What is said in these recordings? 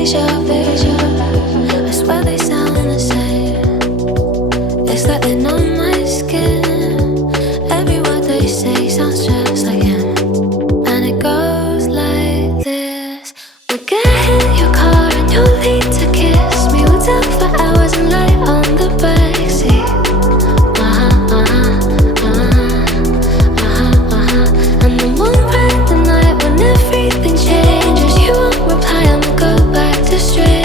deja vu. I swear they sound the same. It's like they know my skin. Every word they say sounds just like him. And it goes like this. We'll get in your car and you'll need to kiss me. We'll talk for hours and lie on the backseat. And then one bright the night when everything changes. You won't reply and we'll go back to strangers.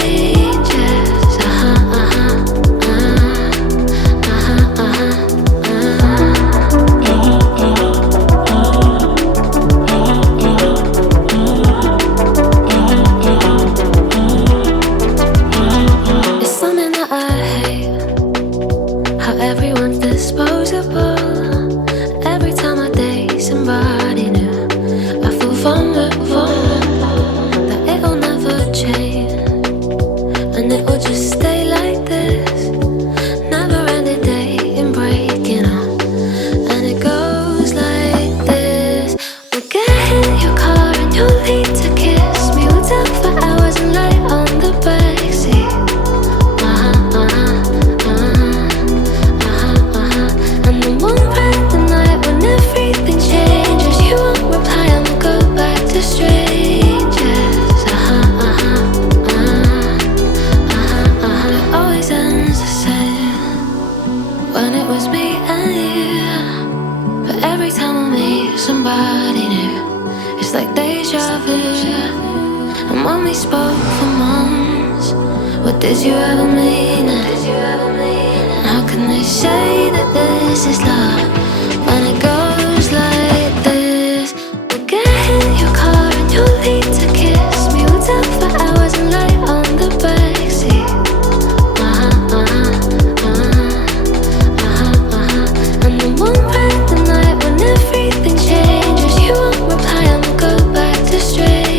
It's something that I hate, how everyone's disposable. Every time I date somebody new, I feel vulnerable, that it'll never change, and it will just stay like this. Never ending dating, breaking up, and it goes like this. We'll get in your car and you'll need to kiss me. We'll talk for hours and lie on the backseat. And then one bright the night when everything changes. You won't reply and we'll go back to strangers. It always ends the same when it was me and you. But every time I meet somebody new, it's like deja vu. And when we spoke for months, what did you ever mean? How can they say that this is love when it goes like this? We'll get in your car and you'll need to kiss me. We'll talk for hours and lie on the backseat. And then one bright the night when everything changes. You won't reply and we'll go back to strangers.